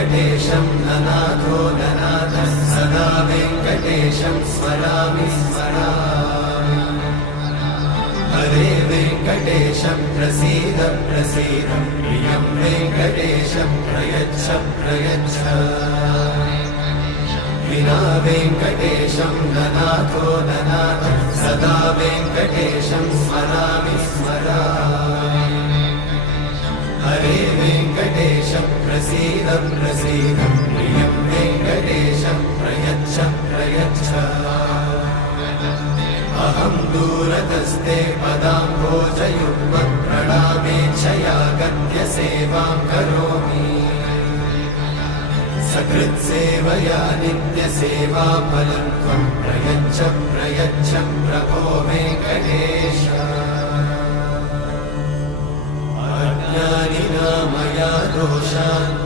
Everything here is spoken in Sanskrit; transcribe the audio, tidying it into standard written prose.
वेङ्कटेशं ननाथो ननाथः सदा वेङ्कटेशं स्मरामि स्मरामि। हरे वेङ्कटेशं प्रसीद प्रसीद प्रियं वेङ्कटेशं प्रयच्छ प्रयच्छ। विना वेङ्कटेशं ननाथो ननाथः सदा वेङ्कटेशं स्मरामि स्मरामि। हरे वेङ्कटेशं प्रसीद प्रसीद प्रियं वेङ्कटेशं प्रयच्छ प्रयच्छ। अहं दूरतस्ते पदाम्भोजयुग्मं प्रणामेच्छया गत्य सेवां करोमि। सकृत्सेवया नित्यसेवाफलं त्वं प्रयच्छ प्रयच्छ प्रभो वेङ्कटेश। अज्ञानिना मया दोषान्